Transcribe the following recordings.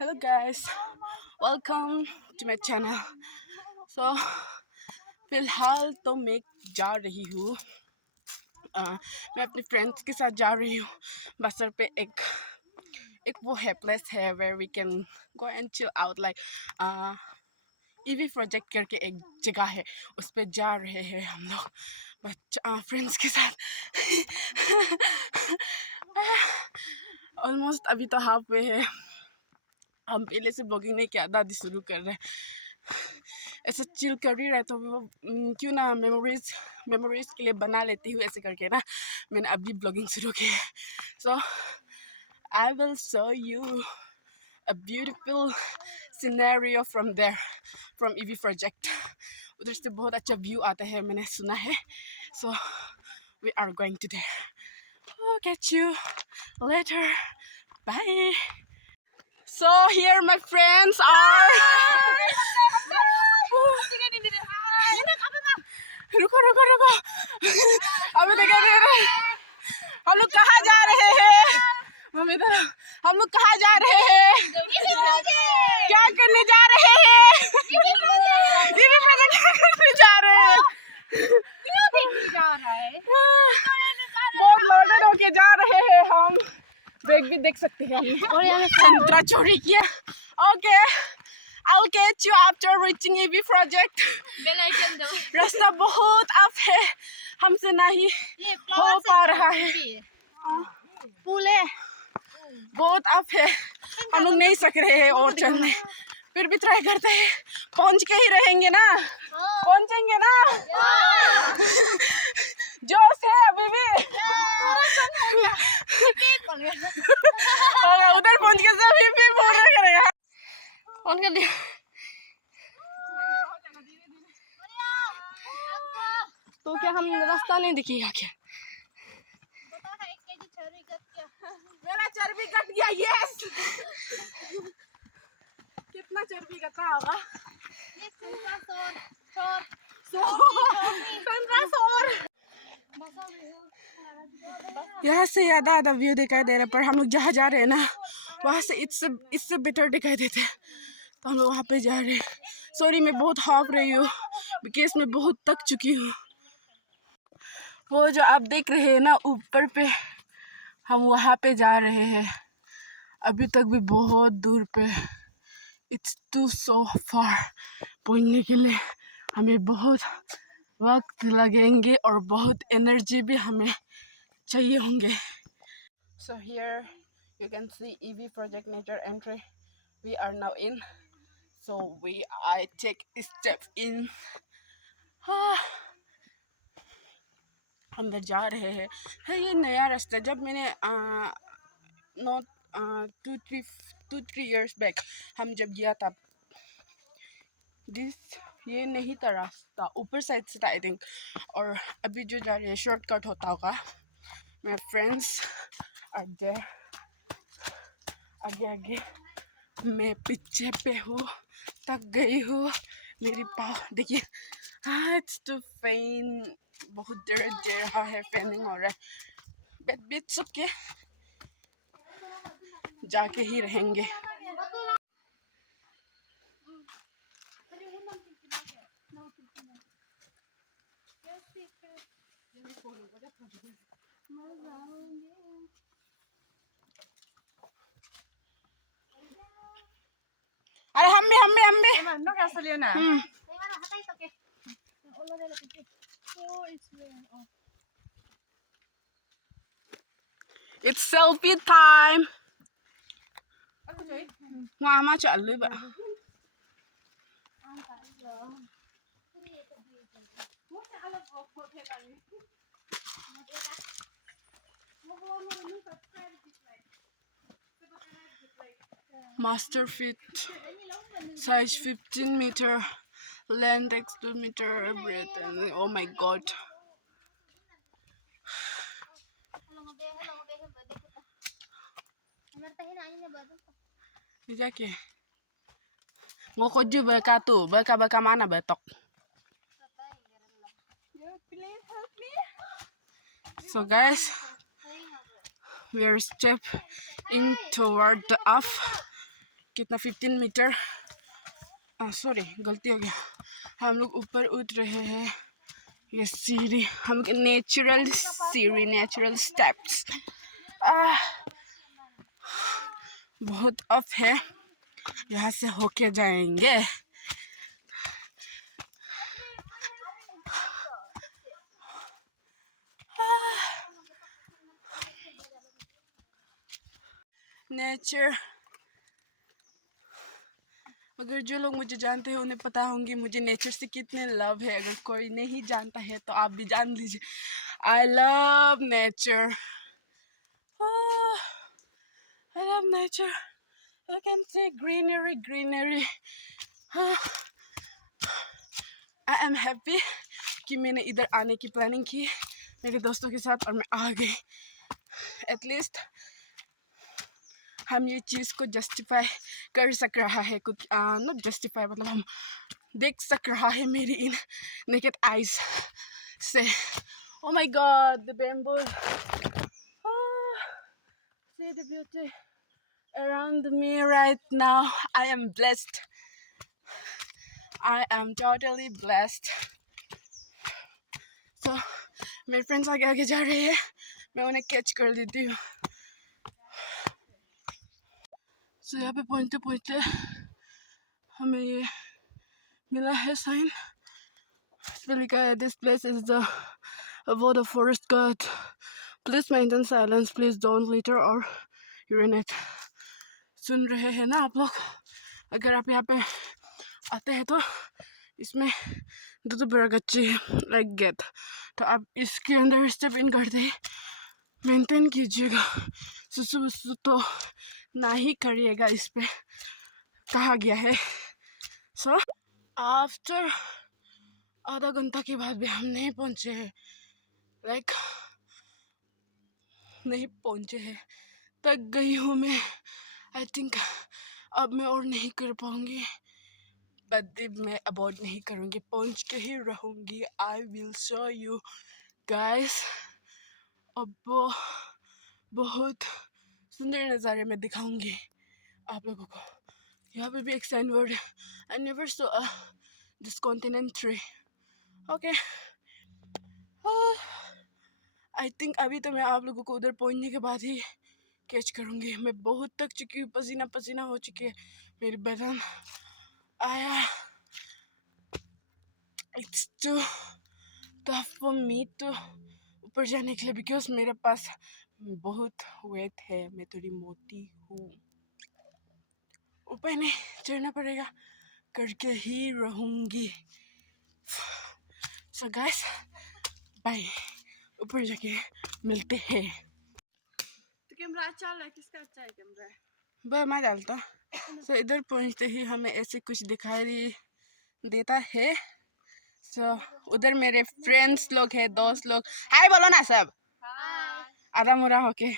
Hello guys, welcome to my channel. So फिलहाल तो मैं जा रही हूँ मैं अपने फ्रेंड्स के साथ जा रही हूँ बसर पे एक वो है प्लेस है where we can go and chill out like EV project करके एक जगह है उस पे जा रहे हैं हम लोग फ्रेंड्स के साथ ऑलमोस्ट अभी तो हाफ वे है हम पहले से ब्लॉगिंग नहीं किया दादी शुरू कर रहे ऐसे चिल कर ही रहे तो वो क्यों ना मेमोरीज के लिए बना लेती हूँ ऐसे करके ना मैंने अभी ब्लॉगिंग शुरू की है so I will show you a beautiful scenario from there from EV project उधर से बहुत अच्छा व्यू आता है मैंने सुना है so we are going to there I'll catch you later bye so here my friends are रुको रुको रुको अभी दिखाई दे रहे हम लोग कहाँ जा रहे हैं मम्मी तो हम लोग कहाँ जा रहे हैं क्या करने जा रहे हैं टीवी प्रोजेक्ट क्या करने जा रहे हैं बहुत लोडेड होके जा रहे हैं हम बैग भी देख सकते हैं और यहाँ संतरा चोरी किया okay I'll get you after reaching EV project रास्ता बहुत अप है हमसे नहीं हो पा रहा है पुल है बहुत अप है हम लोग नहीं सक रहे हैं और चलने फिर भी ट्राई करते हैं पहुंच के ही रहेंगे ना पहुंचेंगे ना जोश है अभी भी उधर पहुंच के सभी भी बोल रहे करेगा ऑन कर दिया तो क्या हम रास्ता नहीं दिखेगा क्या मेरा चर्बी कट गया यस कितना चर्बी कटा होगा यहाँ से ज्यादा आधा व्यू दिखाई दे रहा है पर हम लोग जहाँ जा रहे हैं ना वहाँ से इससे बेटर दिखाई देते हैं तो हम लोग वहाँ पे जा रहे हैं सॉरी मैं बहुत हाफ रही हूँ बिकॉज मैं बहुत थक चुकी हूँ वो जो आप देख रहे हैं ना ऊपर पे हम वहाँ पे जा रहे हैं अभी तक भी बहुत दूर पे इट्स टू सो फार पहुँचने के लिए हमें बहुत वक्त लगेंगे और बहुत एनर्जी भी हमें चाहिए होंगे so here you can see EV project nature entry we are now in so I take a step in अंदर जा रहे हैं है ये नया रास्ता जब मैंने नॉट 2-3 years बैक हम जब गया था ये नहीं था रास्ता ऊपर साइड से था आई थिंक और अभी जो जा रहे हैं शॉर्टकट होता होगा मेरे फ्रेंड्स आर देयर आगे आगे मैं पीछे पे हूँ थक गई हूँ मेरी पाँव देखिए इट्स टू पेन बहुत देर रहा है पेनिंग हो रहा है बेट बीट सबके जाके ही रहेंगे अरे हम भी It's selfie time. Ngoan má chọn lưới vậy. Master fit size 15 meter length x 2 meter breadth and oh my god Jackie ngô có dư về ca tủ về ca mana về tộc so guys we are stepping toward the off कितना 15 metre, sorry गलती हो गया, हम लोग ऊपर उठ रहे हैं। ये सीढ़ी, हम नेचुरल सीढ़ी, नेचुरल स्टेप्स, बहुत अप है, यहाँ से होके जाएंगे। नेचर, अगर जो लोग मुझे जानते हैं उन्हें पता होंगे मुझे नेचर से कितने लव है। अगर कोई नहीं जानता है तो आप भी जान लीजिए, I love nature, I love nature. I can see greenery greenery. I am happy कि मैंने इधर आने की प्लानिंग की मेरे दोस्तों के साथ और मैं आ गई। एटलीस्ट हम ये चीज़ को जस्टिफाई कर सक रहा है, कुछ नॉट जस्टिफाई, मतलब हम देख सक रहा है मेरी इन नेकेड आइज से। Oh my God, the bamboo. See the beauty around me right now. I am blessed. I am totally blessed. So मेरे फ्रेंड्स आगे आगे जा रहे हैं, मैं उन्हें कैच कर देती हूँ। So यहाँ पे पहुँचते पहुँचते हमें ये मिला है साइन, इस पे लिखा है this place is the abode of forest guard, please maintain silence, please don't litre और यूरिनेट। सुन रहे हैं ना आप लोग? अगर आप यहाँ पे आते हैं तो इसमें दूध बड़ा गच्ची लाइक गेट, तो आप इसके अंदर स्टेप इन करते ही मेंटेन कीजिएगा, सुसु वसु तो ना ही करिएगा, इस पे कहा गया है। सो आफ्टर आधा घंटा के बाद भी हम नहीं पहुँचे हैं, लाइक नहीं पहुँचे हैं, तक गई हूँ मैं। आई थिंक अब मैं और नहीं कर पाऊँगी, बट मैं अवॉइड नहीं करूँगी, पहुँच के ही रहूँगी। आई विल शो यू गाइस, अब बहुत सुंदर नज़ारे में दिखाऊँगी आप लोगों को। यहाँ पे भी एक साइन बोर्ड है, I never saw a discontinent tree. Okay, I think अभी तो मैं आप लोगों को उधर पहुँचने के बाद ही कैच करूँगी। मैं बहुत थक चुकी हूँ, पसीना पसीना हो चुकी है मेरी बदन। आया, it's too tough for me to ऊपर जाने के लिए, बिकॉज मेरे पास बहुत वेट है, मैं थोड़ी मोटी हूँ। ऊपर नहीं चढ़ना पड़ेगा, करके ही रहूँगी। सो गाइस बाय, ऊपर जाके मिलते हैं। तो कैमरा अच्छा है, किसका अच्छा है कैमरा? भाई मैं डालता। सो इधर पहुँचते ही हमें ऐसे कुछ दिखाई देता है। सो उधर मेरे फ्रेंड्स लोग हैं, दोस्त लोग, हाय बोलो ना सब, आधा मुरा होके।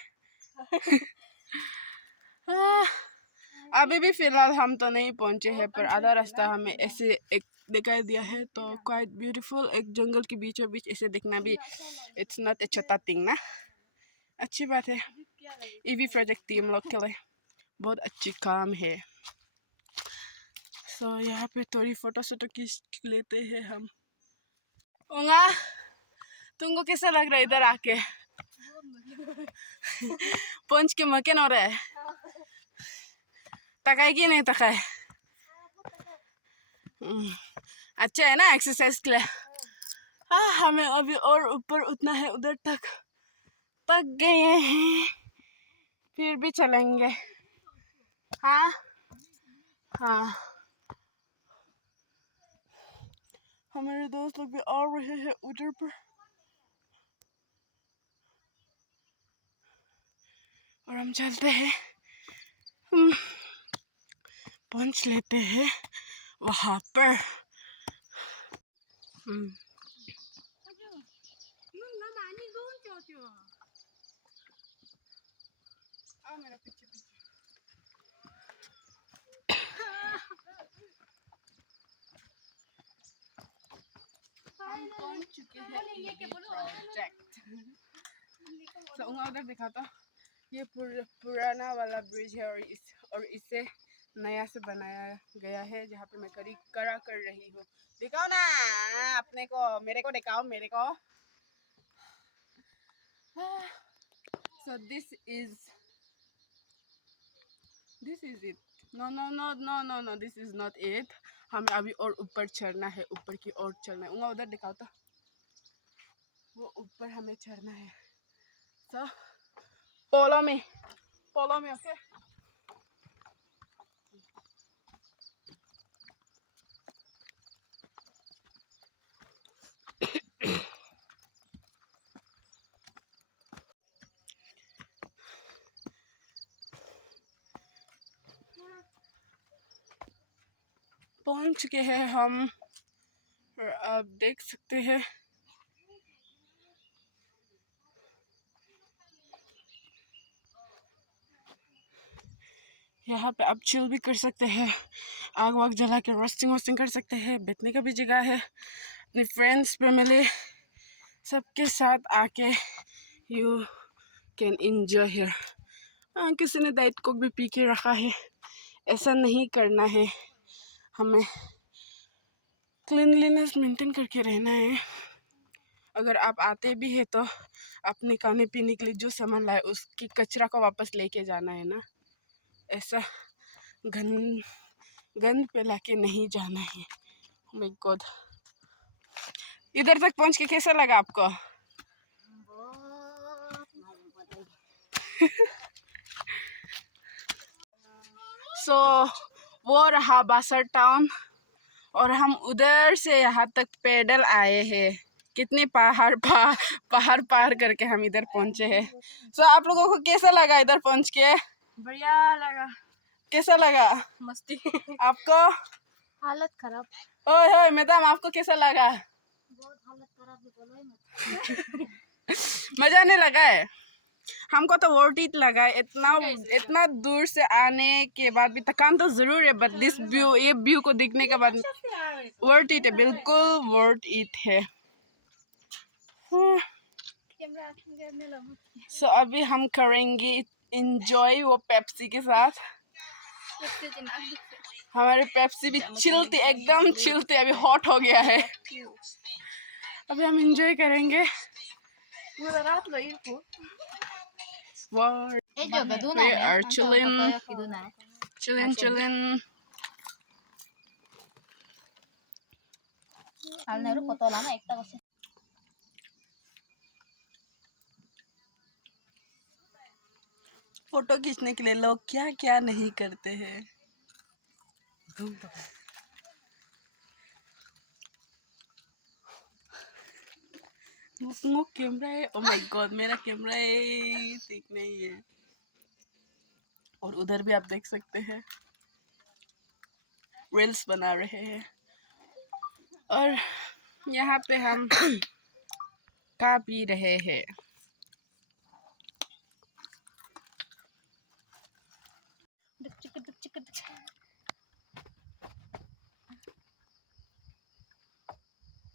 अभी भी फिलहाल हम तो नहीं पहुंचे हैं, पर आधा रास्ता हमें ऐसे एक दिखाई दिया है, तो क्वाइट ब्यूटीफुल, एक जंगल के बीचों बीच ऐसे देखना भी इट्स नॉट ए छोटा थिंग ना, अच्छी बात है। ईवी प्रोजेक्ट टीम लोग के लिए बहुत अच्छी काम है। सो यहाँ पे थोड़ी फोटो शोटो खींच लेते हैं हम। उंगा तुमको कैसा लग रहा है इधर आके? पंच के मके न रहा है, तकाए कि नहीं तकाए? अच्छा है ना एक्सरसाइज के लिए। हाँ, हमें अभी और ऊपर उठना है, उधर तक पक गए हैं, फिर भी चलेंगे। हाँ हाँ, हमारे दोस्त लोग भी आ रहे हैं उधर पर, और हम चलते हैं, पहुंच लेते हैं वहाँ पर। मेरा पीछे पीछे हम पहुंच चुके हैं प्रोजेक्ट। तो उधर दिखाता, ये पुराना वाला ब्रिज है, और इसे नया से बनाया गया है जहाँ पे मैं करा कर रही हूँ। दिखाओ ना अपने को, मेरे को दिखाओ मेरे को। So this is it. No, this is not it. हमें अभी और ऊपर चढ़ना है, ऊपर की ओर चढ़ना है। उधर दिखाओ तो, वो ऊपर हमें चढ़ना है। So follow me, okay? पहुंच चुके हैं हम, और आप देख सकते हैं यहाँ पे आप चिल भी कर सकते हैं, आग वाग जला के रोस्टिंग कर सकते हैं, बैठने का भी जगह है। अपने फ्रेंड्स फैमिली सबके साथ आके यू कैन एंजॉय हियर। हाँ, किसी ने डाइट कोक भी पी के रखा है, ऐसा नहीं करना है, हमें क्लीनलीनेस मेंटेन करके रहना है। अगर आप आते भी है तो अपने खाने पीने के लिए जो सामान लाए उसकी कचरा को वापस लेके जाना है ना, ऐसा गंद फैला के नहीं जाना है। माय गॉड, इधर तक पहुंच के कैसा लगा आपको? सो वो रहा बासर टाउन, और हम उधर से यहाँ तक पैदल आए हैं। कितने पहाड़ पार करके हम इधर पहुंचे हैं। सो आप लोगों को कैसा लगा इधर पहुंच के? बढ़िया लगा। कैसा लगा? मस्ती। आपको? हालत खराब। ओए मैडम, आपको कैसा लगा? बहुत हालत खराब है, बोलो ही मत। मजा नहीं लगा है? हमको तो वर्थ इट लगा है। इतना दूर से आने के बाद भी थकान तो जरूर है, बट दिस व्यू, ये व्यू को देखने के बाद वर्थ इट है, बिल्कुल वर्थ इट है। सो अभी हम करेंगे एंजॉय वो पेप्सी के साथ। हमारे पेप्सी भी चिलती, एकदम चिलती, अभी हॉट हो गया है। अभी हम एंजॉय करेंगे। We are chilling. फोटो खींचने के लिए लोग क्या क्या नहीं करते हैं। वो कैमरा है, ओ माय गॉड, मेरा कैमरा है, ठीक नहीं है। और उधर भी आप देख सकते हैं रील्स बना रहे हैं, और यहाँ पे हम का पी रहे हैं।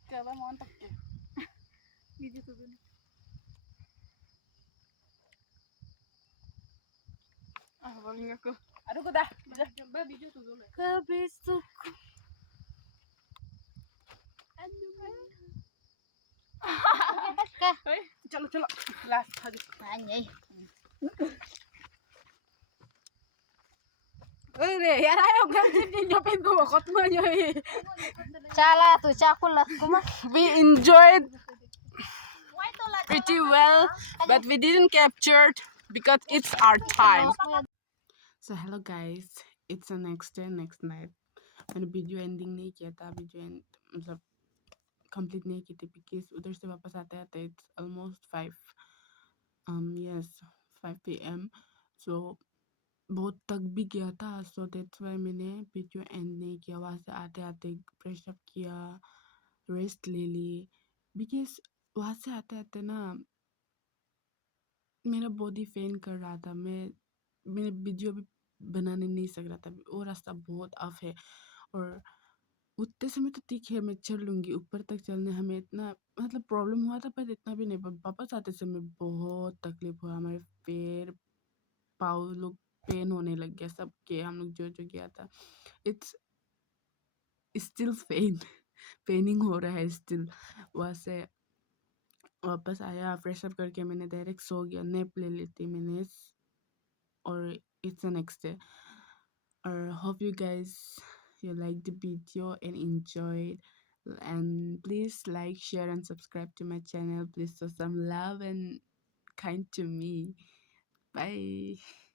Coba montok ya. Video tuh dulu. Ah, paling aku. Aduh, udah. Coba video tuh dulu. Kebesok. Aduh. Calo. Last hadis. Anjay. अरे यार आयो गंदी nyopin ko bakot mo nyo eh. Chala tu cakulat kuma. We enjoyed pretty well, but we didn't capture because it's our time. So hello guys, it's the next day, next night. मैंने video ending नहीं किया था, video and मतलब complete नहीं की थी, because उधर से वापस आते आते इट्स ऑलमोस्ट 5 PM. सो बहुत थक भी गया था, सो दैट्स वाई मैंने वीडियो एंड नहीं किया। वहाँ से आते आते फ्रेश अप किया, रेस्ट ले ली, बिकॉज वहाँ से आते आते ना मेरा बॉडी पेन कर रहा था। मैंने वीडियो भी बनाने नहीं सक रहा था, वो रास्ता बहुत अफ है, और उतने समय तो ठीक है, मैं चल लूँगी। ऊपर तक चलने हमें इतना मतलब प्रॉब्लम हुआ था, पर इतना भी नहीं। पर वापस आते समय बहुत तकलीफ हुआ, हमारे पैर पाँव लोग पेन होने लग गया सबके, हम लोग जो जो किया था। इट्स स्टिल पेनिंग हो रहा है स्टिल। वहाँ से वापस आया, फ्रेश अप करके मैंने डायरेक्ट सो गया, नैप ले लेती मैंने, और इट्स द नेक्स्ट डे। और hope you guys you like the video and enjoyed, and please like, share and subscribe to my channel. Please show some love and kind to me. Bye.